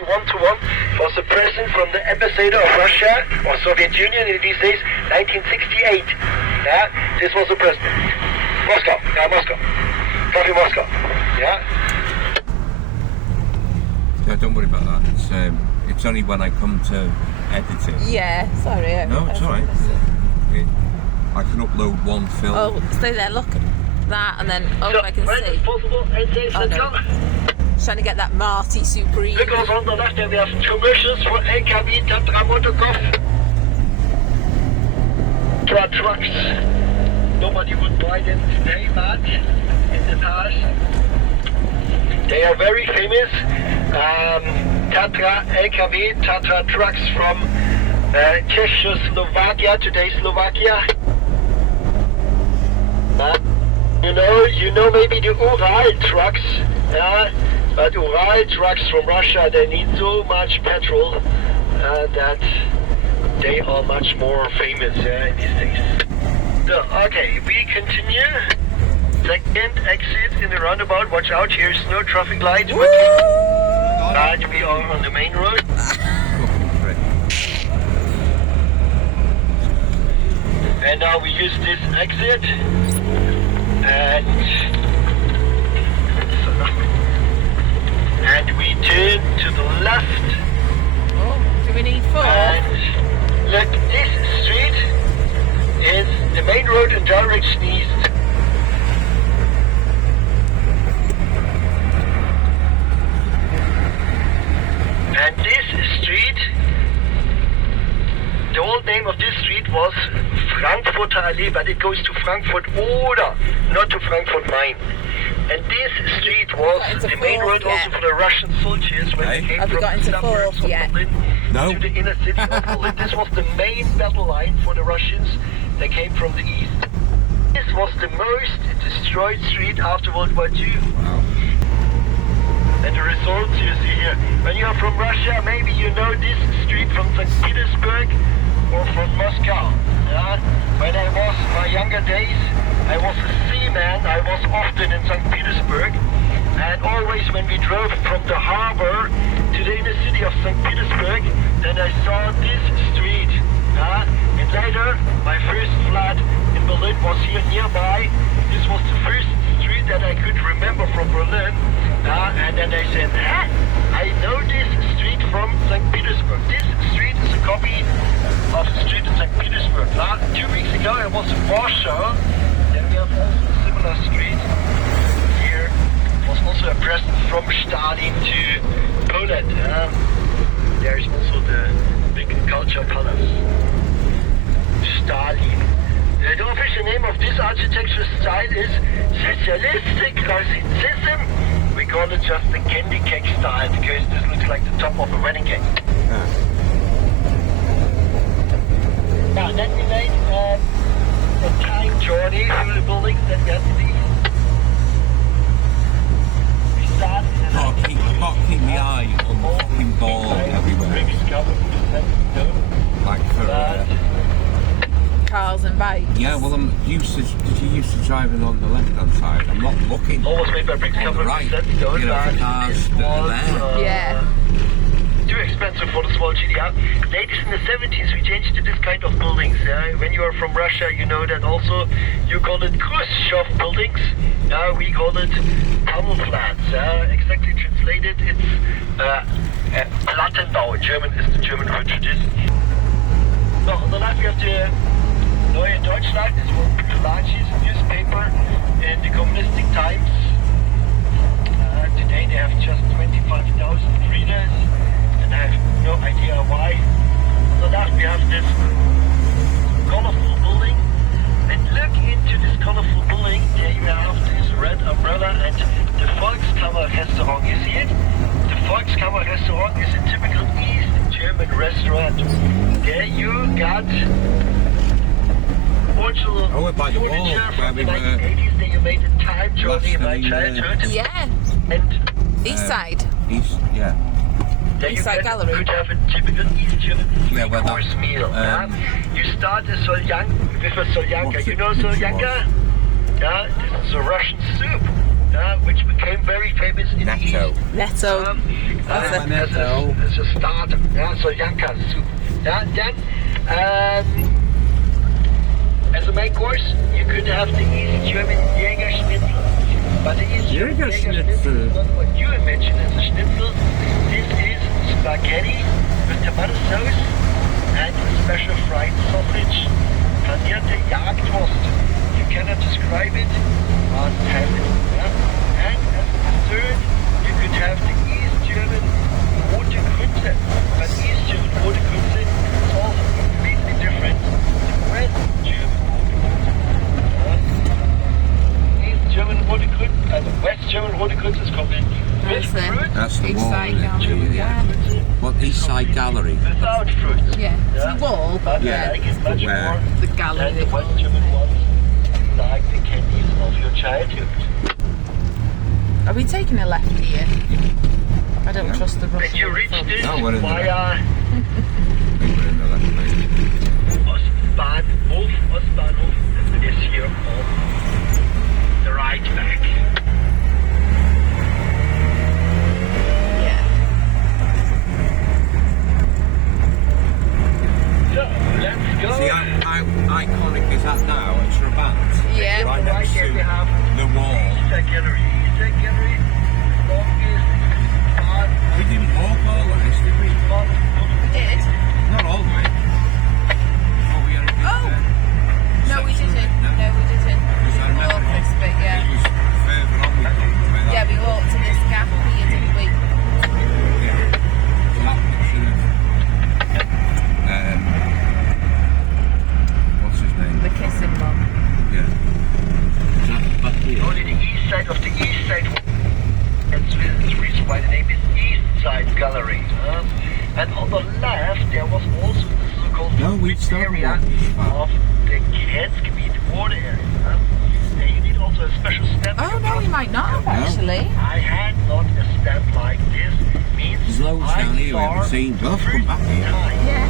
1-to-1 was a present from the ambassador of Russia or Soviet Union in these days, 1968. Yeah, this was a present. Moscow, yeah, Moscow. Coffee Moscow, yeah. Yeah, don't worry about that. It's only when I come to edit it. Yeah, sorry. No, it's alright. I can upload one film. Oh, stay there, look. That, and then, So, I can when see. it's possible, and say Oh, no. Trying to get that Marty Supreme. Because on the left we have commercials for LKW, Trabant, trucks. Nobody would buy them today, but in the past they are very famous. Tatra LKW, Tatra trucks from Czechoslovakia, today Slovakia. You know maybe the Ural trucks, yeah? But Ural trucks from Russia, they need so much petrol that they are much more famous, yeah, in these days. So, okay, we continue. Second exit in the roundabout. Watch out, here's no traffic light working. And we are on the main road. And now we use this exit. And we turn to the left. Oh, do we need four? And look, this street is the main road in direction east. And this street, the old name of this street was Frankfurter Allee, but it goes to Frankfurt Oder, not to Frankfurt Main. And this street was the main road also for the Russian soldiers when they came from the suburbs of Berlin to the inner city of Berlin. This was the main battle line for the Russians. They came from the east. This was the most destroyed street after World War II. And the results you see here. When you are from Russia, maybe you know this street from St. Petersburg or from Moscow. Yeah? When I was in my younger days, I was a seaman. I was often in St. Petersburg. And always when we drove from the harbor to the inner city of St. Petersburg, then I saw this street. Yeah? And later, my first flat in Berlin was here nearby. This was the first street that I could remember from Berlin. And then I said, I know this street from St. Petersburg. This street is a copy of the street in St. Petersburg. 2 weeks ago I was in Warsaw. Then we have also a similar street. Here was also a present from Stalin to Poland. There is also the big culture palace. Stalin. The official name of this architectural style is Socialistic Classicism. We call it just the candy cake style because this looks like the top of a wedding cake. Now then we made a time journey through the buildings that we have to see. We start in the I can't keep my eye on the fucking board everywhere. Like for Cars and bikes. yeah, well I'm used to driving on the left hand side. I'm not looking almost made by bricks on the right. You know, the cars that are there. Yeah. Too expensive for the small GDR. Ladies, in the 70s we changed to this kind of buildings. When you are from Russia, you know that also you call it Khrushchev buildings. We call it Camouflage. Exactly translated, it's Plattenbau. German is the German word for this. So on the left we have the Neue Deutschland. This was the largest newspaper in the communistic times. Today they have just 25,000 readers. I have no idea why. On the left we have this colorful building, and look into this colorful building. There you have this red umbrella and the Volkskammer restaurant. You see it? The Volkskammer restaurant is a typical East German restaurant. There you got Portugal furniture from the 1980s. There you made a time journey in my childhood. Yeah. And East side. East, yeah. East Side Gallery. Could have a typical East German three-course meal. You start a solyanka with a solyanka. You know solyanka? Yeah, this is a Russian soup. which became very famous in the Netto. East. Netto. That's it. As a starter. Yeah, so Janka soup. Yeah, then as a main course, you could have the East German Jägerschnitzel. But the East German Jägerschnitzel is not what you mentioned as a schnitzel. This is spaghetti with tomato sauce and special fried sausage. Panierte Jagdwurst. You cannot describe it, must have it. Yeah? And as a dessert, you could have the East German Rote Grütze. But East German Rote Grütze is also completely different to West German Rote Grütze. East German Rote Grütze, West German Rote Grütze is complete with fruit. That's the East wall, side isn't it? gallery, Yeah. What, East Side Gallery? Without fruit. Yeah, it's a wall, but But Yeah. I like it much Where? more the than gallery. the West German ones, like the candies of your childhood. Are we taking a left here? I don't Yeah. trust the And Russian. you reach this No, we're in the via I think we're in the left lane. Ostbahnhof is here on the right back. Yeah. So, let's go. See how iconic is that now at Trabant? Yeah. Right Right next here to we have the wall. Easter Gallery. Easter Gallery, longest path. We didn't walk all of this, did we? We did. Not all of it. Thought we had a bit Oh! No, we section of didn't. it, No, we didn't. Because I We remember walked this bit, it yeah. was further on we come where that- Yeah, we walked to this gap here, didn't we? Yeah. So that picture of what's his name? The kissing mum. Yeah. Is that back here? Only the east side of the east side. That's the reason why the name is East Side Gallery. And on the left, there was also the so-called No, we food started area walking this far. of the Grenzgebiet water area. And you need also a special stamp. Oh no, we might not have actually. I had not a stamp like this. Means There's loads I down here we haven't saw seen. We'll have to first come back here. time Yeah.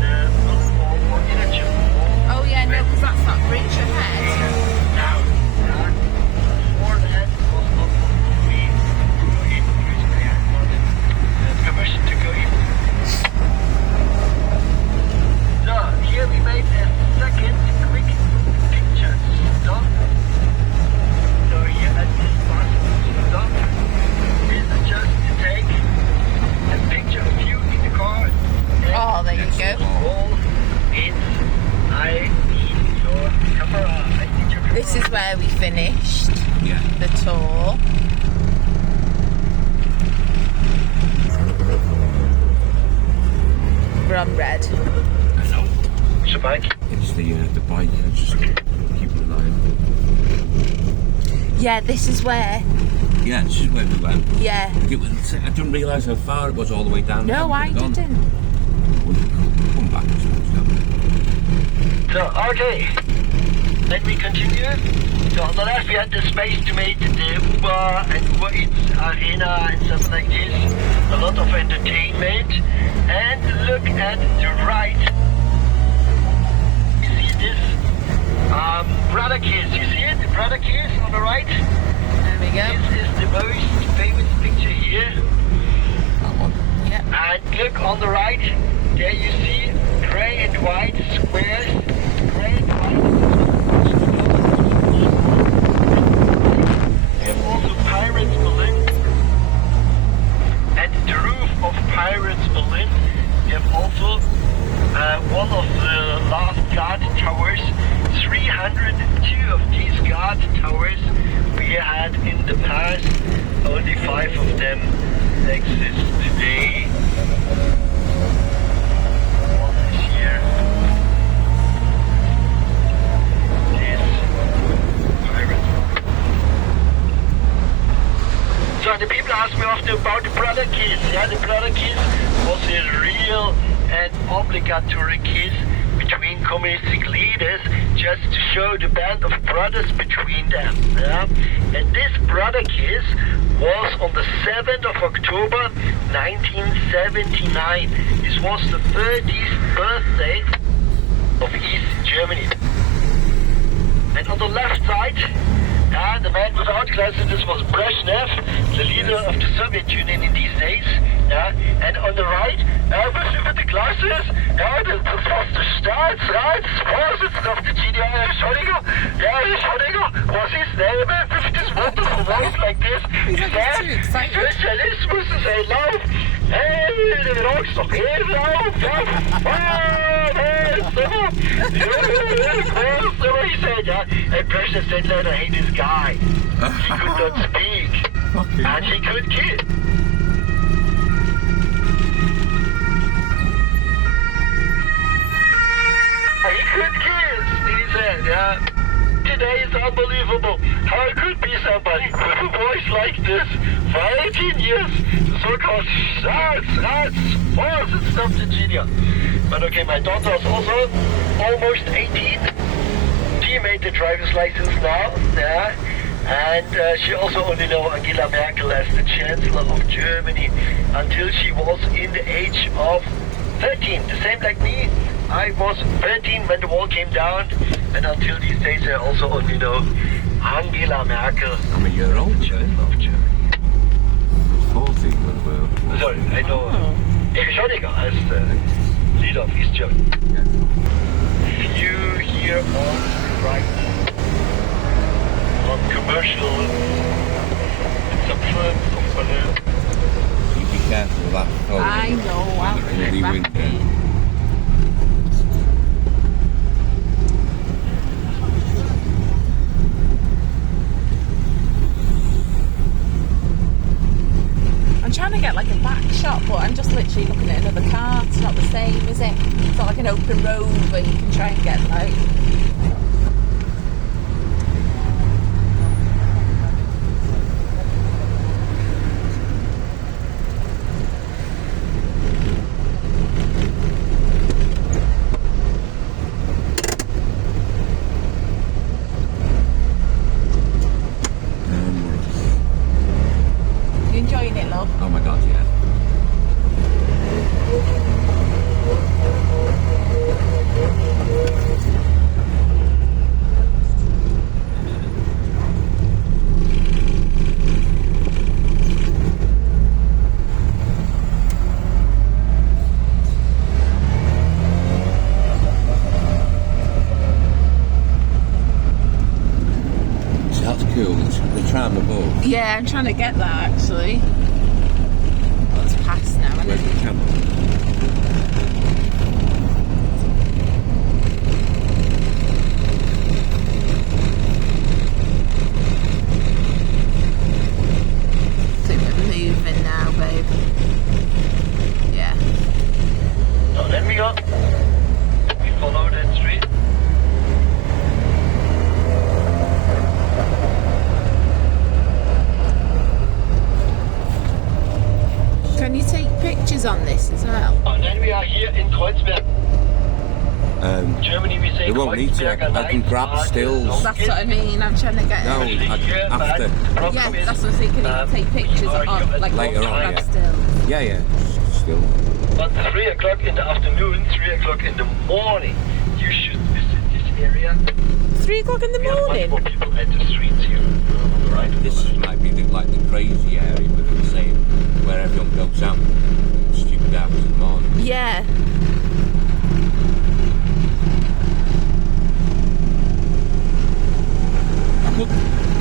the football or energy ball. Oh yeah, no, because that's that bridge ahead. Now, before that was not for me to go in because I had not permission to go in. So, here we made a second quick picture stop. So here at this bus stop is just to take a picture of you in the car. And Oh, there you go. all means I need your camera. I need your camera. This is where we finished Yeah. the tour. We're on red. I know. It's a bike. It's the bike. I just keep an eye on. Yeah, this is where. Yeah, this is where we went. Yeah. It was, I didn't realise how far it was all the way down. No, I Gone. didn't. We'll come back and stuff. So, okay. Then we continue. So on the left we had the space to make the Uber and Uber Eats arena and stuff like this. A lot of entertainment. And look at the right. You see this? Brother Kiss. You see it? The Brother Kiss on the right? There we go. This is the most famous picture here. That one. Yep. And look on the right, there you see grey and white squares. Grey and white. We have also Pirates Berlin. And the roof of Pirates Berlin. We have also one of the last guard towers. 302 of these guard towers we had in the past. Only 5 of them exist today. One is here. This pirate. So the people asked me often about the brother kiss. Yeah, the brother kiss was a real and obligatory kiss between communistic leaders, just to show the band of brothers between them. Yeah? And this brother kiss was on the 7th of October 1979. This was the 30th birthday of East Germany. And on the left side The man without glasses, this was Brezhnev, the leader of the Soviet Union in these days. And on the right, with the glasses, das was der Staatsratsvorsitzende of the GDR, Entschuldigung, was his name, with this wonderful voice like this, he said, Sozialismus is a love, hey, den rockst doch jeden auf, so he said, and Brezhnev said, Lord, I hate this guy. He could not speak, and he could kill. He could kiss, he said, Today is unbelievable. How it could be somebody with a voice like this for 18 years, the so-called Staatsratsvorsitzende of the GDR. But okay, my daughter is also almost 18. She made the driver's license now, and she also only know Angela Merkel as the Chancellor of Germany until she was in the age of 13. The same like me. I was 13 when the wall came down, and until these days I also only know Angela Merkel. I'm a year old, Chancellor of Germany. 40 when the world war. Sorry, I know Erich Honecker as the leader of East Germany. You here on the right, on commercial, some films of Berlin. You be careful of that phone. I know, I'll bring Really it back windy. in. I'm trying to get like a back shot, but I'm just literally looking at another car. It's not the same, is it? It's not like an open road where you can try and get like... You enjoying it, love? Oh my god, yeah. So that's cool, the tram above. Yeah, I'm trying to get that actually. Well, it's past now, isn't Where's it? the tram? So we're moving now, babe. Yeah. So let me go. We follow that street. Can you take pictures on this as well? And then we are here in Kreuzberg. Germany, we say They won't need to. Kreuzberger I can Lights grab are stills. That's what I mean. I'm trying to get No, it. after. Yeah, that's what I'm saying. Can you take pictures of like Later on, grab yeah. stills? Yeah, still. But 3 o'clock in the afternoon, 3 o'clock in the morning, you should visit this area. 3 o'clock in the We have much morning. more people at the streets here. On the right. This might be like the crazy area, but they were saying where everyone goes out stupid hours in the morning. Yeah.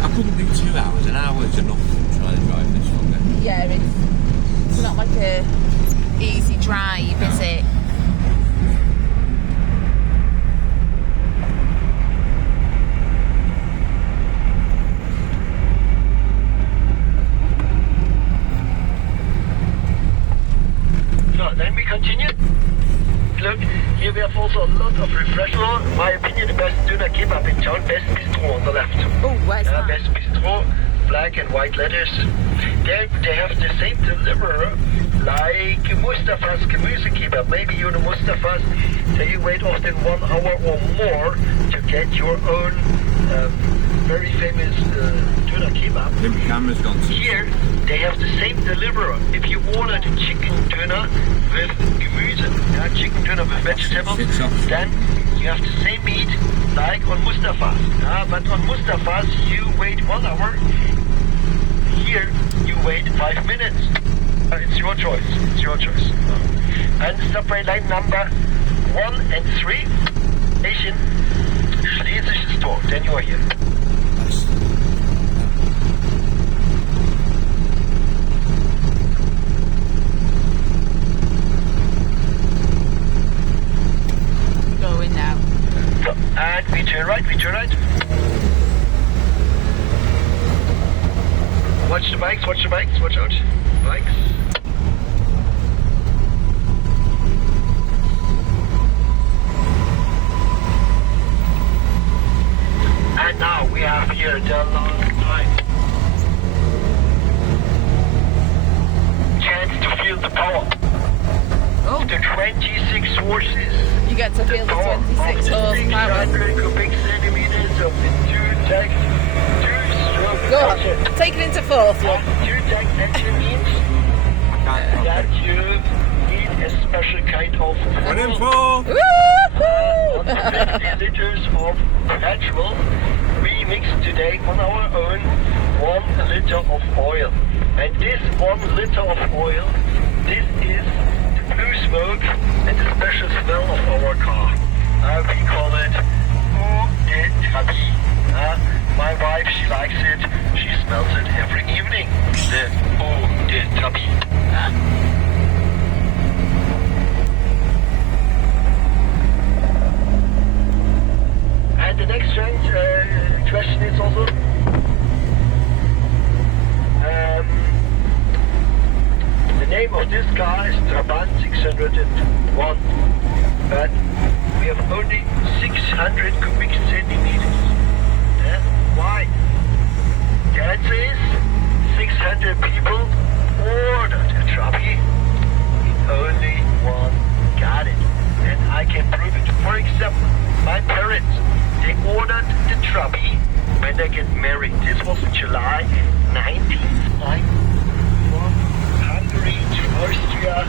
I couldn't do 2 hours. An hour is enough trying to drive this fucker. Yeah, it's not like a easy drive, is it? So then we continue. Look, here we have also a lot of refreshment. In my opinion, the best döner kebab in town, Best Bistro on the left. Oh, where's that? Best Bistro, black and white letters. They have the same deliverer like Mustafa's Gemüse Kebab. Maybe you know Mustafa's, so you wait often 1 hour or more to get your own very famous döner kebab. The camera's gone too. Here, they have the same deliverer. If you order the chicken döner with Gemüse, chicken döner with vegetables, It's off. then You have the same meat like on Mustafa's. But on Mustafa's you wait 1 hour. Here you wait 5 minutes. It's your choice. It's your choice. And subway line number 1 and 3. Station Schlesisches Tor. Then you are here. Go in now. So, and we turn right. Watch the bikes. Watch out. Bikes. And now we have here the long time. Chance to feel the power. Oh, The 26 horses. you get to feel the 26 horsepower. 600 cubic centimeters of the two-deck, two-stroke Go on, engine. take it into fourth, look. Two-deck engine means that you need a special kind of One in fuel. four. Woo-hoo! 150 liters of petrol. We mix today on our own 1 liter of oil. And this 1 liter of oil, this is the blue smoke and the special smell of our car. We call it eau de Trabant. My wife, she likes it. She smells it every evening. The eau de Trabant. And the next question is also the name of this car is Trabant 601, but we have only 600 cubic centimeters. Why? The answer is 600 people ordered a Trabant. Only one got it, and I can prove it. For example, my parents, they ordered the Trabant when they get married. This was in July 1991. From Hungary to Austria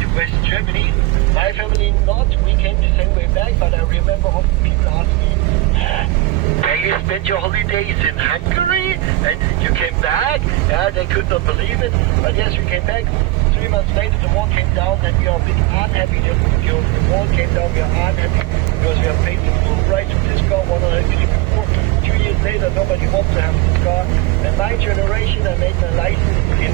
to West Germany. My family not. We came the same way back, but I remember often people ask me, where you spent your holidays in Hungary and you came back? Yeah, they could not believe it. But yes, we came back. 3 months later, the wall came down, and we are a bit unhappy. The wall came down, we are unhappy because we have paid the full price of this car 150 before. 2 years later, nobody wants to have this car. And my generation, I made my license in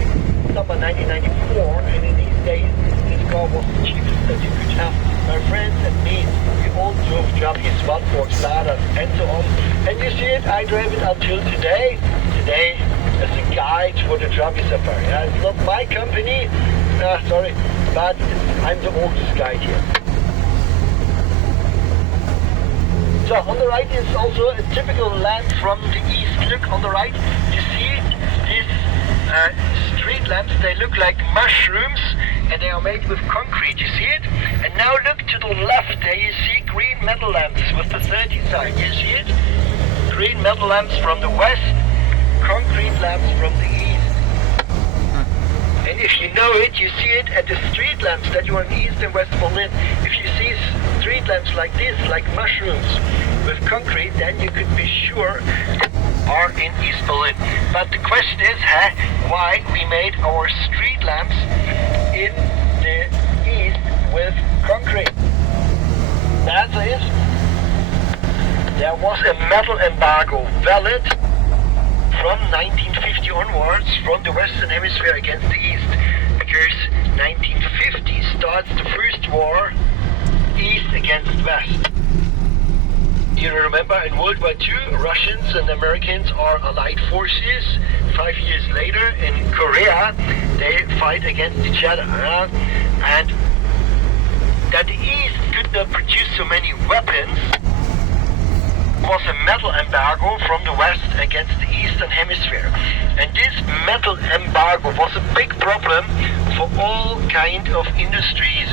summer 1994, and in these days, this car was the cheapest that you could have. My friends and me, we all drove Trabants, One-Forks, Ladas, and so on. And you see it, I drove it until today. Today, as a guide for the Trabant Safari. It's not my company, sorry, but I'm the oldest guide here. So on the right is also a typical lamp from the east. Look on the right, you see these street lamps, they look like mushrooms and they are made with concrete, you see it? And now look to the left, there you see green metal lamps with the 30 sign, you see it? Green metal lamps from the west, concrete lamps from the east. And if you know it, you see it at the street lamps that you are in East and West Berlin. If you see street lamps like this, like mushrooms with concrete, then you could be sure are in East Berlin. But the question is, why we made our street lamps in the east with concrete? The answer is, there was a metal embargo valid from 1950 onwards from the Western Hemisphere against the East, because 1950 starts the first war, East against West. You remember in World War II, Russians and Americans are allied forces. 5 years later in Korea, they fight against each other. And that the East could not produce so many weapons, was a metal embargo from the West against the Eastern Hemisphere. And this metal embargo was a big problem for all kind of industries.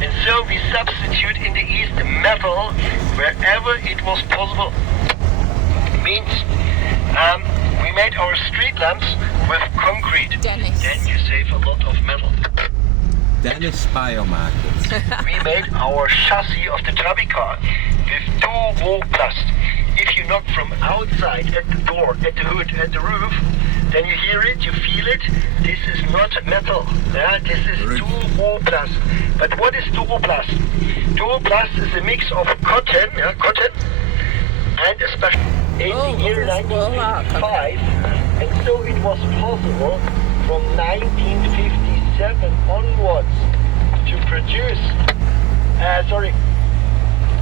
And so we substitute in the East metal wherever it was possible. Means we made our street lamps with concrete. Dennis. Then you save a lot of metal. Dennis Biomarket. We made our chassis of the Trabant car with 2 wall plus. If you knock from outside at the door, at the hood, at the roof, then you hear it, you feel it. This is not metal. Yeah, this is 2 wall plus. But what is 2 wall plus? 2 wall plus is a mix of cotton, cotton, and a special in the year 1955, and so it was possible from 1957 onwards to produce,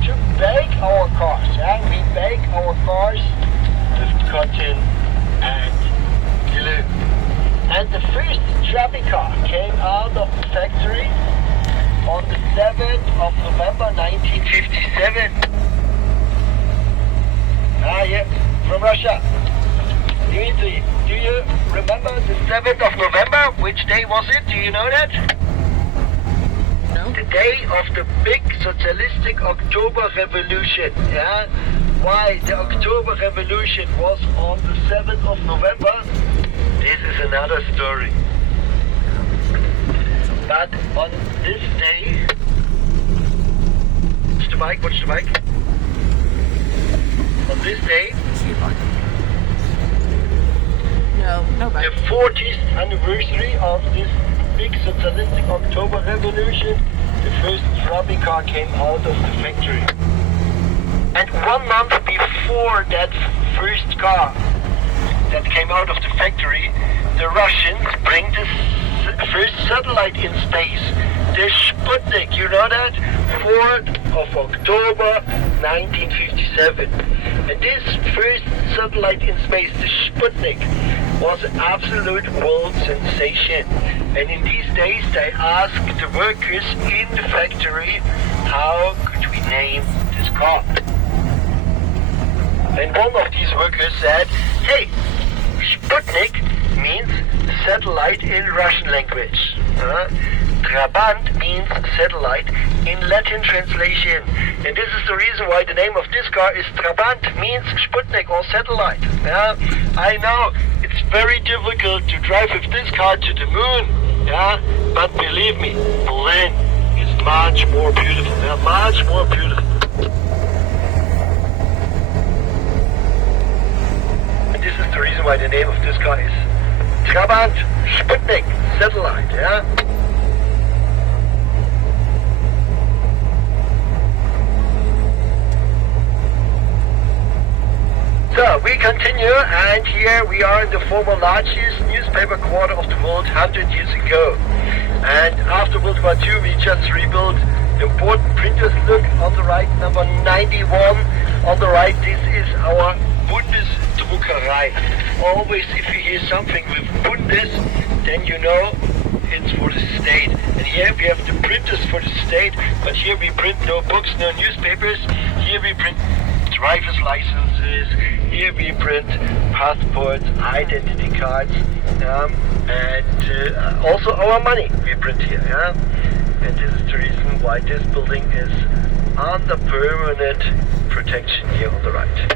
to bake our cars. We bake our cars with cotton and glue. And the first Trabant car came out of the factory on the 7th of November 1957. Yeah, from Russia. Dimitri, do you remember the 7th of November? Which day was it? Do you know that? No. The day of the big socialistic October Revolution. Yeah? Why the October Revolution was on the 7th of November? This is another story. But on this day... Watch the mic, watch the mic. On this day... See if I can. No, the 40th anniversary of this big socialistic October Revolution, the first Trabant car came out of the factory. And 1 month before that first car that came out of the factory, the Russians bring the first satellite in space, the Sputnik, you know that? 4th of October 1957. And this first satellite in space, the Sputnik, was an absolute world sensation. And in these days they asked the workers in the factory, how could we name this car? And one of these workers said, hey, Sputnik means satellite in Russian language. Trabant means satellite in Latin translation. And this is the reason why the name of this car is Trabant, means Sputnik or satellite. Yeah, I know it's very difficult to drive with this car to the moon. Yeah, but believe me, Berlin is much more beautiful. Yeah, much more beautiful. And this is the reason why the name of this car is Trabant Sputnik satellite. Yeah. So we continue, and here we are in the former largest newspaper quarter of the world 100 years ago. And after World War II, we just rebuilt important printers. Look on the right, number 91. On the right, this is our Bundesdruckerei. Always, if you hear something with Bundes, then you know it's for the state. And here we have the printers for the state, but here we print no books, no newspapers. Here we print driver's licenses, here we print passports, identity cards, and also our money we print here. Yeah? And this is the reason why this building is under permanent protection here on the right.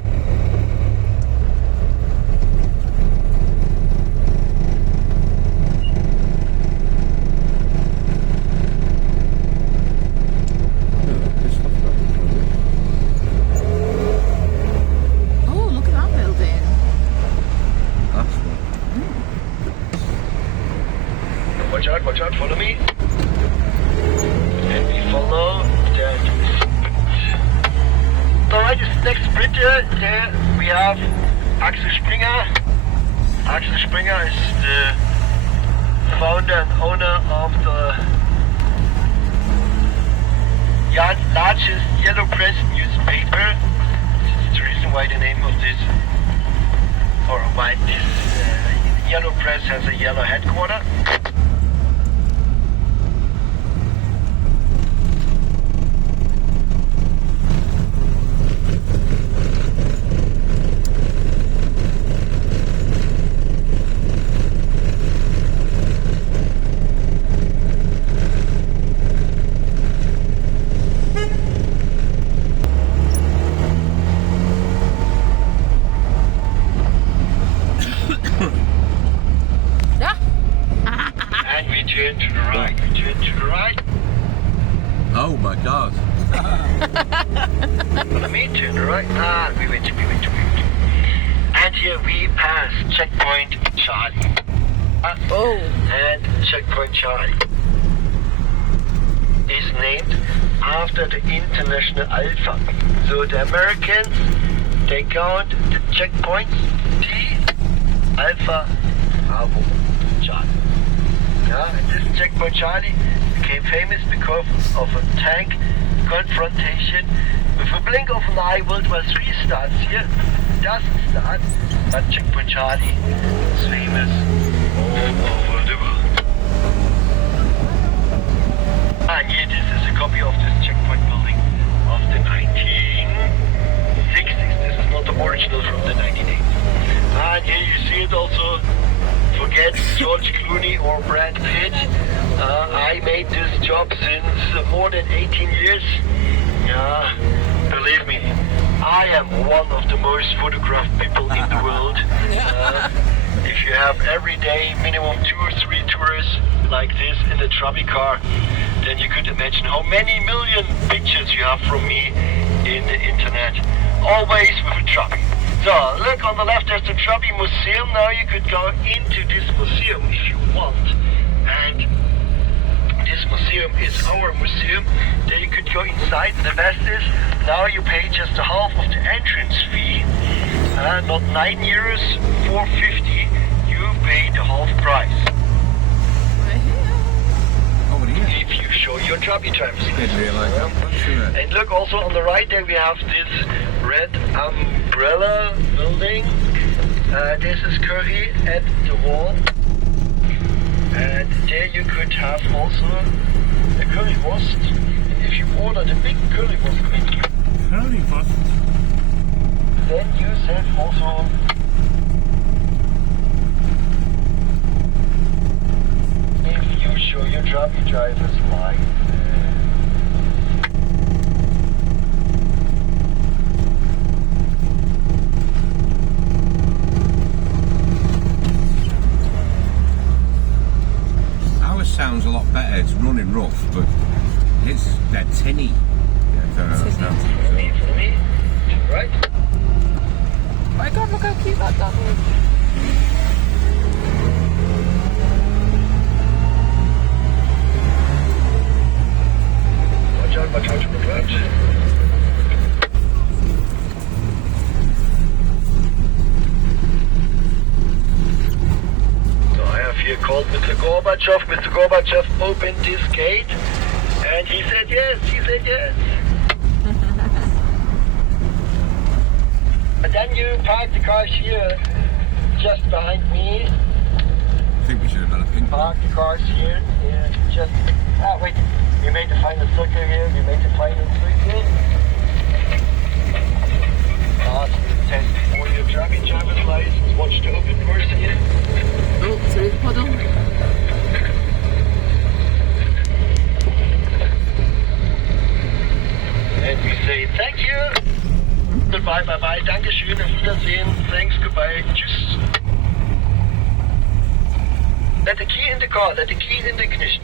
Watch out, follow me. And we follow that. Alright, this next printer, there we have Axel Springer. Axel Springer is the founder and owner of the largest yellow press newspaper. This is the reason why the name of this, or why this yellow press has a yellow headquarter. turn to the right. Oh my God. Follow me, turn to the right. We wait. And here we pass checkpoint Charlie. Oh. And checkpoint Charlie is named after the International Alpha. So the Americans, they count the checkpoints T, Alpha, Bravo, Charlie. Yeah, and this checkpoint Charlie became famous because of a tank confrontation. With a blink of an eye, World War III starts here. It doesn't start, but checkpoint Charlie is famous all over the world. And here this is a copy of this checkpoint building of the 1960s. This is not the original from the 1980s. And here you see it also. Forget George Clooney or Brad Pitt. I made this job since more than 18 years. Yeah, believe me, I am one of the most photographed people in the world. If you have every day minimum 2 or 3 tourists like this in a Trabant car, then you could imagine how many million pictures you have from me in the internet. Always with a Trabant. So, look on the left, there's the Trabant Museum. Now you could go into this museum if you want. And this museum is our museum. There you could go inside. The best is, now you pay just the half of the entrance fee. Not €9, $4.50. You pay the half price. If you show your Trabant drivers. Didn't realise that. And look also on the right there we have this red umbrella building. This is curry at the wall. And there you could have also a currywurst. And if you order the big currywurst menu, then you have also if you show your Trabant drivers like Ours sounds a lot better. It's running rough, but it's dead tinny. Yeah, for me, right? Oh my God, look how cute that dog is. Watch out. So I have here called Mr. Gorbachev. Mr. Gorbachev opened this gate and he said yes. But then you park the cars here just behind me. I think we should have done a pin. Park the cars here. Just wait. We made the final circle here. Last test for your Trabant driver's license. Watch the open course here. Oh, through the puddle. And we say thank you. Goodbye, bye, Dankeschön, auf Wiedersehen, thanks, goodbye, tschüss. Let the key in the car, let the key in the ignition.